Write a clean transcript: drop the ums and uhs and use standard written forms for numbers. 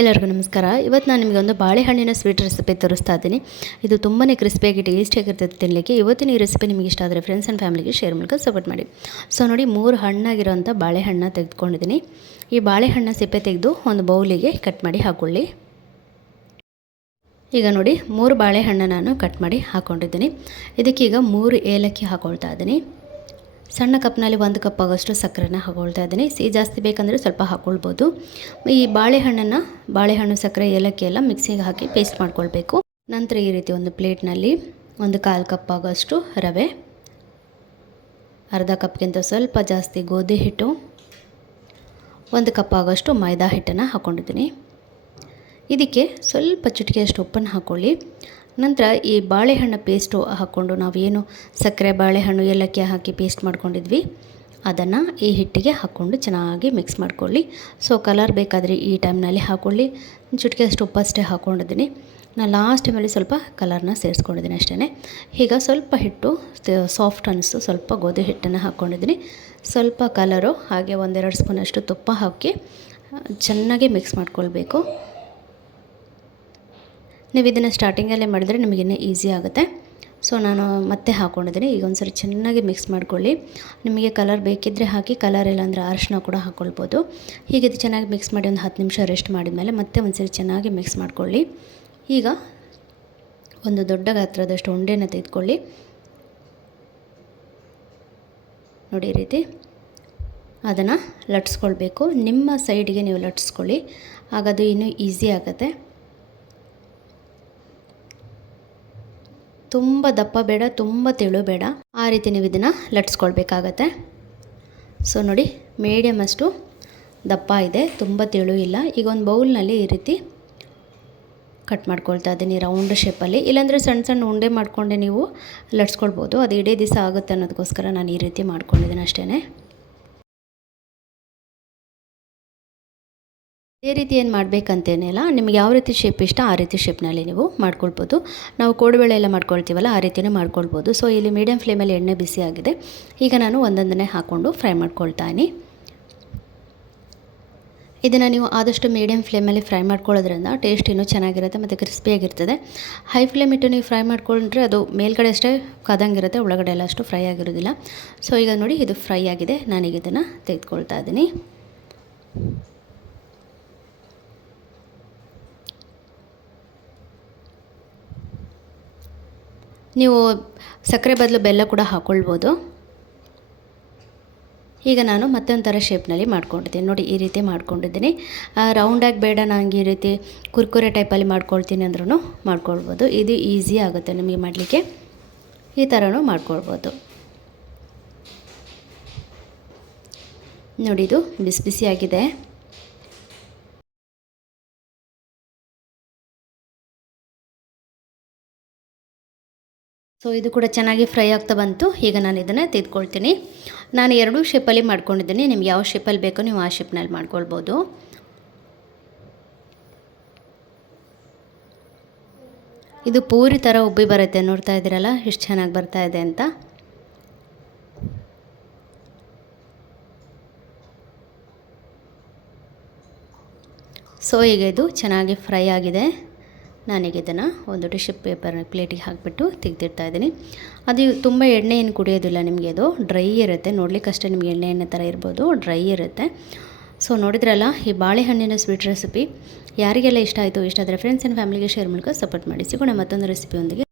ಎಲ್ಲರಿಗೂ ನಮಸ್ಕಾರ. ಇವತ್ತು ನಾನು ನಿಮಗೆ ಒಂದು ಬಾಳೆಹಣ್ಣಿನ ಸ್ವೀಟ್ ರೆಸಿಪಿ ತೋರಿಸ್ತಾ ಇದ್ದೀನಿ. ಇದು ತುಂಬಾ ಕ್ರಿಸ್ಪಿಯಾಗಿ ಟೇಸ್ಟಿಯಾಗಿರ್ತದೆ ತಿನ್ನಲಿಕ್ಕೆ. ಇವತ್ತಿನ ಈ ರೆಸಿಪಿ ನಿಮಗೆ ಇಷ್ಟ ಆದರೆ ಫ್ರೆಂಡ್ಸ್ ಆ್ಯಂಡ್ ಫ್ಯಾಮಿಲಿಗೆ ಶೇರ್ ಮೂಲಕ ಸಪೋರ್ಟ್ ಮಾಡಿ. ಸೊ ನೋಡಿ, 3 ಹಣ್ಣಾಗಿರೋಂಥ ಬಾಳೆಹಣ್ಣು ತೆಗೆದುಕೊಂಡಿದ್ದೀನಿ. ಈ ಬಾಳೆಹಣ್ಣು ಸಿಪ್ಪೆ ತೆಗೆದು ಒಂದು ಬೌಲಿಗೆ ಕಟ್ ಮಾಡಿ ಹಾಕ್ಕೊಳ್ಳಿ. ಈಗ ನೋಡಿ, 3 ಬಾಳೆಹಣ್ಣು ನಾನು ಕಟ್ ಮಾಡಿ ಹಾಕ್ಕೊಂಡಿದ್ದೀನಿ. ಇದಕ್ಕೀಗ 3 ಏಲಕ್ಕಿ ಹಾಕ್ಕೊಳ್ತಾ ಇದ್ದೀನಿ. ಸಣ್ಣ ಕಪ್ನಲ್ಲಿ 1 ಕಪ್ ಆಗೋಷ್ಟು ಸಕ್ಕರೆನ ಹಾಕ್ಕೊಳ್ತಾ ಇದ್ದೀನಿ. ಸಿಹಿ ಜಾಸ್ತಿ ಬೇಕಂದರೆ ಸ್ವಲ್ಪ ಹಾಕ್ಕೊಳ್ಬೋದು. ಈ ಬಾಳೆಹಣ್ಣು, ಸಕ್ಕರೆ, ಏಲಕ್ಕಿ ಎಲ್ಲ ಮಿಕ್ಸಿಗೆ ಹಾಕಿ ಪೇಸ್ಟ್ ಮಾಡ್ಕೊಳ್ಬೇಕು. ನಂತರ ಈ ರೀತಿ ಒಂದು ಪ್ಲೇಟ್ನಲ್ಲಿ 1/4 ಕಪ್ ಆಗೋಷ್ಟು ರವೆ, ಅರ್ಧ ಕಪ್ಗಿಂತ ಸ್ವಲ್ಪ ಜಾಸ್ತಿ ಗೋಧಿ ಹಿಟ್ಟು, 1 ಕಪ್ ಆಗೋಷ್ಟು ಮೈದಾ ಹಿಟ್ಟನ್ನು ಹಾಕ್ಕೊಂಡಿದ್ದೀನಿ. ಇದಕ್ಕೆ ಸ್ವಲ್ಪ ಚಿಟಿಕೆಯಷ್ಟು ಉಪ್ಪನ್ನು ಹಾಕ್ಕೊಳ್ಳಿ. ನಂತರ ಈ ಬಾಳೆಹಣ್ಣು ಪೇಸ್ಟು ಹಾಕ್ಕೊಂಡು ನಾವೇನು ಸಕ್ಕರೆ, ಬಾಳೆಹಣ್ಣು, ಏಲಕ್ಕಿ ಹಾಕಿ ಪೇಸ್ಟ್ ಮಾಡ್ಕೊಂಡಿದ್ವಿ ಅದನ್ನು ಈ ಹಿಟ್ಟಿಗೆ ಹಾಕ್ಕೊಂಡು ಚೆನ್ನಾಗಿ ಮಿಕ್ಸ್ ಮಾಡ್ಕೊಳ್ಳಿ. ಸೊ ಕಲರ್ ಬೇಕಾದರೆ ಈ ಟೈಮ್ನಲ್ಲಿ ಹಾಕ್ಕೊಳ್ಳಿ. ಚಿಟಿಕೆಯಷ್ಟು ಉಪ್ಪಷ್ಟೇ ಹಾಕ್ಕೊಂಡಿದ್ದೀನಿ. ನಾನು ಲಾಸ್ಟ್ ಟೈಮಲ್ಲಿ ಸ್ವಲ್ಪ ಕಲರ್ನ ಸೇರಿಸ್ಕೊಂಡಿದ್ದೀನಿ ಅಷ್ಟೇ. ಈಗ ಸ್ವಲ್ಪ ಹಿಟ್ಟು ಸಾಫ್ಟ್ ಅನ್ನಿಸ್ತು, ಸ್ವಲ್ಪ ಗೋಧಿ ಹಿಟ್ಟನ್ನು ಹಾಕ್ಕೊಂಡಿದ್ದೀನಿ. ಸ್ವಲ್ಪ ಕಲರು, ಹಾಗೆ 1-2 ಸ್ಪೂನಷ್ಟು ತುಪ್ಪ ಹಾಕಿ ಚೆನ್ನಾಗಿ ಮಿಕ್ಸ್ ಮಾಡ್ಕೊಳ್ಬೇಕು. ನೀವು ಇದನ್ನು ಸ್ಟಾರ್ಟಿಂಗಲ್ಲೇ ಮಾಡಿದರೆ ನಿಮಗಿನ್ನೂ ಈಸಿ ಆಗುತ್ತೆ. ಸೊ ನಾನು ಮತ್ತೆ ಹಾಕ್ಕೊಂಡಿದ್ದೀನಿ. ಈಗ ಒಂದ್ಸರಿ ಚೆನ್ನಾಗಿ ಮಿಕ್ಸ್ ಮಾಡ್ಕೊಳ್ಳಿ. ನಿಮಗೆ ಕಲರ್ ಬೇಕಿದ್ದರೆ ಹಾಕಿ, ಕಲರ್ ಇಲ್ಲ ಅಂದರೆ ಅರಿಶಿನ ಕೂಡ ಹಾಕ್ಕೊಳ್ಬೋದು. ಹೀಗೆ ಇದು ಚೆನ್ನಾಗಿ ಮಿಕ್ಸ್ ಮಾಡಿ ಒಂದು 10 ನಿಮಿಷ ರೆಸ್ಟ್ ಮಾಡಿದ್ಮೇಲೆ ಮತ್ತೆ ಒಂದ್ಸರಿ ಚೆನ್ನಾಗಿ ಮಿಕ್ಸ್ ಮಾಡ್ಕೊಳ್ಳಿ. ಈಗ ಒಂದು ದೊಡ್ಡ ಗಾತ್ರದಷ್ಟು ಉಂಡೆನ ತೆಗೆದುಕೊಳ್ಳಿ. ನೋಡಿ, ಈ ರೀತಿ ಅದನ್ನು ಲಟ್ಸ್ಕೊಳ್ಬೇಕು. ನಿಮ್ಮ ಸೈಡಿಗೆ ನೀವು ಲಟ್ಸ್ಕೊಳ್ಳಿ, ಆಗದು ಇನ್ನೂ ಈಸಿ ಆಗುತ್ತೆ. ತುಂಬ ದಪ್ಪ ಬೇಡ, ತುಂಬ ತೆಳು ಬೇಡ, ಆ ರೀತಿ ನೀವು ಇದನ್ನು ಲಟ್ಸ್ಕೊಳ್ಬೇಕಾಗತ್ತೆ. ಸೊ ನೋಡಿ, ಮೀಡಿಯಮ್ ಅಷ್ಟು ದಪ್ಪ ಇದೆ, ತುಂಬ ತೆಳು ಇಲ್ಲ. ಈಗ ಒಂದು ಬೌಲ್ನಲ್ಲಿ ಈ ರೀತಿ ಕಟ್ ಮಾಡ್ಕೊಳ್ತಾ ಇದ್ದೀನಿ ರೌಂಡ್ ಶೇಪಲ್ಲಿ. ಇಲ್ಲಾಂದರೆ ಸಣ್ಣ ಸಣ್ಣ ಉಂಡೆ ಮಾಡಿಕೊಂಡೆ ನೀವು ಲಟ್ಸ್ಕೊಳ್ಬೋದು. ಅದು ಇಡೀ ದಿವಸ ಆಗುತ್ತೆ ಅನ್ನೋದಕ್ಕೋಸ್ಕರ ನಾನು ಈ ರೀತಿ ಮಾಡ್ಕೊಂಡಿದ್ದೀನಿ ಅಷ್ಟೇ. ಇದೇ ರೀತಿ ಏನು ಮಾಡಬೇಕಂತೇನಿಲ್ಲ, ನಿಮ್ಗೆ ಯಾವ ರೀತಿ ಶೇಪ್ ಇಷ್ಟ ಆ ರೀತಿ ಶೇಪ್ನಲ್ಲಿ ನೀವು ಮಾಡ್ಕೊಳ್ಬೋದು. ನಾವು ಕೋಡುಬಳೆ ಎಲ್ಲ ಮಾಡ್ಕೊಳ್ತೀವಲ್ಲ, ಆ ರೀತಿಯೇ ಮಾಡ್ಕೊಳ್ಬೋದು. ಸೊ ಇಲ್ಲಿ ಮೀಡಿಯಮ್ ಫ್ಲೇಮಲ್ಲಿ ಎಣ್ಣೆ ಬಿಸಿ ಆಗಿದೆ. ಈಗ ನಾನು ಒಂದೊಂದನ್ನೇ ಹಾಕ್ಕೊಂಡು ಫ್ರೈ ಮಾಡ್ಕೊಳ್ತಾಯಿನಿ. ಇದನ್ನು ನೀವು ಆದಷ್ಟು ಮೀಡಿಯಮ್ ಫ್ಲೇಮಲ್ಲಿ ಫ್ರೈ ಮಾಡ್ಕೊಳ್ಳೋದ್ರಿಂದ ಟೇಸ್ಟ್ ಇನ್ನೂ ಚೆನ್ನಾಗಿರುತ್ತೆ ಮತ್ತು ಕ್ರಿಸ್ಪಿಯಾಗಿರ್ತದೆ. ಹೈ ಫ್ಲೇಮ್ ಇಟ್ಟು ನೀವು ಫ್ರೈ ಮಾಡ್ಕೊಂಡ್ರೆ ಅದು ಮೇಲ್ಗಡೆ ಅಷ್ಟೇ ಕದಂಗಿರುತ್ತೆ, ಒಳಗಡೆ ಎಲ್ಲ ಅಷ್ಟು ಫ್ರೈ ಆಗಿರೋದಿಲ್ಲ. ಸೊ ಈಗ ನೋಡಿ, ಇದು ಫ್ರೈ ಆಗಿದೆ. ನಾನೀಗ ಇದನ್ನು ತೆಗೆದುಕೊಳ್ತಾ ಇದ್ದೀನಿ. ನೀವು ಸಕ್ಕರೆ ಬದಲು ಬೆಲ್ಲ ಕೂಡ ಹಾಕ್ಕೊಳ್ಬೋದು. ಈಗ ನಾನು ಮತ್ತೊಂಥರ ಶೇಪ್ನಲ್ಲಿ ಮಾಡ್ಕೊಂಡಿದ್ದೀನಿ. ನೋಡಿ, ಈ ರೀತಿ ಮಾಡ್ಕೊಂಡಿದ್ದೀನಿ. ರೌಂಡಾಗಿ ಬೇಡ, ನನಗೆ ಈ ರೀತಿ ಕುರ್ಕುರೆ ಟೈಪಲ್ಲಿ ಮಾಡ್ಕೊಳ್ತೀನಿ ಅಂದ್ರೂ ಮಾಡ್ಕೊಳ್ಬೋದು. ಇದು ಈಸಿ ಆಗುತ್ತೆ ನಿಮಗೆ ಮಾಡಲಿಕ್ಕೆ. ಈ ಥರನೂ ಮಾಡ್ಕೊಳ್ಬೋದು. ನೋಡಿ, ಇದು ಬಿಸಿ ಬಿಸಿಯಾಗಿದೆ. ಸೊ ಇದು ಕೂಡ ಚೆನ್ನಾಗಿ ಫ್ರೈ ಆಗ್ತಾ ಬಂತು. ಈಗ ನಾನು ಇದನ್ನು ತೆಗೆದುಕೊಳ್ತೀನಿ. ನಾನು 2 ಶೇಪಲ್ಲಿ ಮಾಡ್ಕೊಂಡಿದ್ದೀನಿ. ನಿಮ್ಗೆ ಯಾವ ಶೇಪಲ್ಲಿ ಬೇಕೋ ನೀವು ಆ ಶೇಪ್ನಲ್ಲಿ ಮಾಡ್ಕೊಳ್ಬೋದು. ಇದು ಪೂರಿ ಥರ ಉಬ್ಬಿ ಬರುತ್ತೆ, ನೋಡ್ತಾ ಇದ್ದೀರಲ್ಲ ಎಷ್ಟು ಚೆನ್ನಾಗಿ ಬರ್ತಾ ಇದೆ ಅಂತ. ಸೊ ಈಗ ಇದು ಚೆನ್ನಾಗಿ ಫ್ರೈ ಆಗಿದೆ. ನಾನೀಗ ಇದನ್ನು ಒಂದು ಟಿಶ್ಯೂ ಪೇಪರ್ನ ಪ್ಲೇಟಿಗೆ ಹಾಕಿಬಿಟ್ಟು ತೆಗೆದಿಡ್ತಾ ಇದ್ದೀನಿ. ಅದು ತುಂಬ ಎಣ್ಣೆ ಏನು ಕುಡಿಯೋದಿಲ್ಲ, ನಿಮಗೆ ಅದು ಡ್ರೈ ಇರುತ್ತೆ. ನೋಡಲಿಕ್ಕಷ್ಟೇ ನಿಮಗೆ ಎಣ್ಣೆ ಥರ ಇರ್ಬೋದು, ಡ್ರೈ ಇರುತ್ತೆ. ಸೊ ನೋಡಿದ್ರಲ್ಲ, ಈ ಬಾಳೆಹಣ್ಣಿನ ಸ್ವೀಟ್ ರೆಸಿಪಿ ಯಾರಿಗೆಲ್ಲ ಇಷ್ಟ ಆಯಿತು, ಇಷ್ಟ ಆದರೆ ಫ್ರೆಂಡ್ಸ್ ಆ್ಯಂಡ್ ಫ್ಯಾಮಿಲಿಗೆ ಶೇರ್ ಮೂಲಕ ಸಪೋರ್ಟ್ ಮಾಡಿ. ಸಿಗೋಣ ಮತ್ತೊಂದು ರೆಸಿಪಿಯೊಂದಿಗೆ.